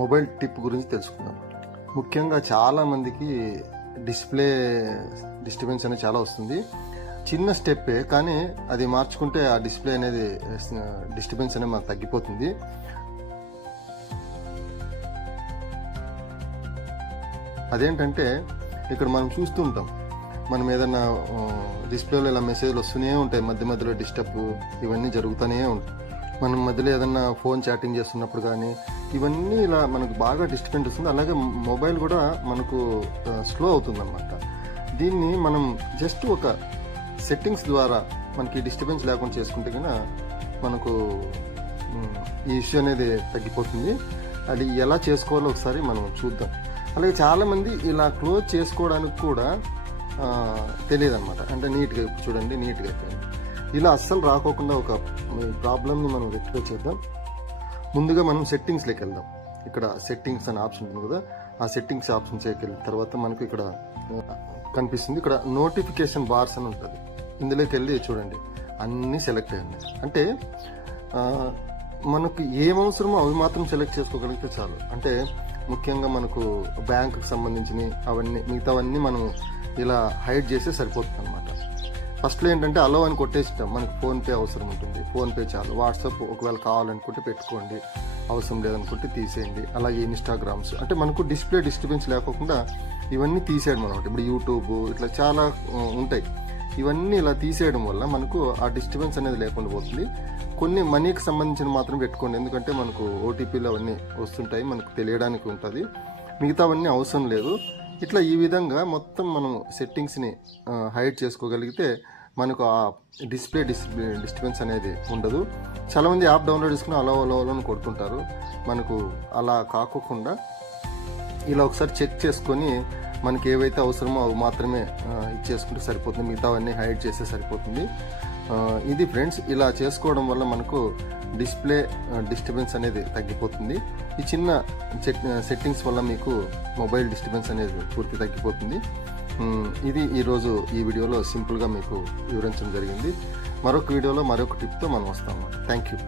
Mobile tip గురించి తెలుసుకుందాం. ముఖ్యంగా చాలామందికి డిస్ప్లే డిస్టర్బెన్స్ అనేది చాలా వస్తుంది. చిన్న స్టెప్పే, కానీ అది మార్చుకుంటే ఆ డిస్ప్లే అనేది డిస్టర్బెన్స్ అనేది మనకు తగ్గిపోతుంది. అదేంటంటే ఇక్కడ మనం చూస్తూ ఉంటాం, మనం ఏదన్నా డిస్ప్లేలో ఇలా మెసేజ్లు వస్తూనే ఉంటాయి, మధ్య మధ్యలో డిస్టర్బ్ ఇవన్నీ జరుగుతూనే ఉంటాయి. మనం మధ్యలో ఏదన్నా ఫోన్ చాటింగ్ చేస్తున్నప్పుడు కానీ ఇవన్నీ ఇలా మనకు బాగా డిస్టర్బెన్స్ వస్తుంది. అలాగే మొబైల్ కూడా మనకు స్లో అవుతుంది అన్నమాట. దీన్ని మనం జస్ట్ ఒక సెట్టింగ్స్ ద్వారా మనకి డిస్టర్బెన్స్ లేకుండా చేసుకుంటే కన్నా మనకు ఈ ఇష్యూ అనేది తగ్గిపోతుంది. అది ఎలా చేసుకోవాలో ఒకసారి మనం చూద్దాం. అలాగే చాలామంది ఇలా క్లోజ్ చేసుకోవడానికి కూడా తెలియదు అనమాట. అంటే నీట్గా చూడండి, నీట్గా అయిపోయింది. ఇలా అస్సలు రాకోకుండా ఒక ప్రాబ్లమ్ని మనం రెక్టిఫై చేద్దాం. ముందుగా మనం సెట్టింగ్స్లోకి వెళ్దాం. ఇక్కడ సెట్టింగ్స్ అనే ఆప్షన్ ఉంటుంది కదా, ఆ సెట్టింగ్స్ ఆప్షన్స్కి వెళ్ళిన తర్వాత మనకు ఇక్కడ కనిపిస్తుంది, ఇక్కడ నోటిఫికేషన్ బార్స్ అని ఉంటుంది. ఇందులోకి వెళ్ళి చూడండి, అన్నీ సెలెక్ట్ అయ్యాయి. అంటే మనకు ఏం అవసరమో అవి మాత్రం సెలెక్ట్ చేసుకోగలిగితే చాలు. అంటే ముఖ్యంగా మనకు బ్యాంకుకి సంబంధించినవి అవన్నీ, మిగతావన్నీ మనం ఇలా హైడ్ చేస్తే సరిపోతుంది అనమాట. ఫస్ట్లో ఏంటంటే అలో అని కొట్టేస్తాం, మనకు ఫోన్పే అవసరం ఉంటుంది, ఫోన్పే చాలు. వాట్సాప్ ఒకవేళ కావాలనుకుంటే పెట్టుకోండి, అవసరం లేదనుకుంటే తీసేయండి. అలాగే ఇన్స్టాగ్రామ్స్, అంటే మనకు డిస్ప్లే డిస్టర్బెన్స్ లేకుండా ఇవన్నీ తీసేయడం అనమాట. ఇప్పుడు యూట్యూబ్ ఇట్లా చాలా ఉంటాయి. ఇవన్నీ ఇలా తీసేయడం వల్ల మనకు ఆ డిస్టర్బెన్స్ అనేది లేకుండా పోతుంది. కొన్ని మనీకి సంబంధించిన మాత్రం పెట్టుకోండి, ఎందుకంటే మనకు ఓటీపీలు అవన్నీ వస్తుంటాయి, మనకు తెలియడానికి ఉంటుంది. మిగతావన్నీ అవసరం లేదు. ఇట్లా ఈ విధంగా మొత్తం మనం సెట్టింగ్స్ని హైడ్ చేసుకోగలిగితే మనకు ఆ డిస్ప్లే డిస్టర్బెన్స్ అనేది ఉండదు. చాలామంది యాప్ డౌన్లోడ్ చేసుకుని అలా అని కొడుతుంటారు. మనకు అలా కాకుండా ఇలా ఒకసారి చెక్ చేసుకొని మనకి ఏవైతే అవసరమో అవి మాత్రమే ఇచ్చేసుకుంటే సరిపోతుంది, మిగతావన్నీ హైడ్ చేస్తే సరిపోతుంది. ఇది ఫ్రెండ్స్, ఇలా చేసుకోవడం వల్ల మనకు డిస్ప్లే డిస్టర్బెన్స్ అనేది తగ్గిపోతుంది. ఈ చిన్న సెట్టింగ్స్ వల్ల మీకు మొబైల్ డిస్టర్బెన్స్ అనేది పూర్తి తగ్గిపోతుంది. ఇది ఈరోజు ఈ వీడియోలో సింపుల్గా మీకు వివరించడం జరిగింది. మరొక వీడియోలో మరొక టిప్తో మనం వస్తాము. Thank you.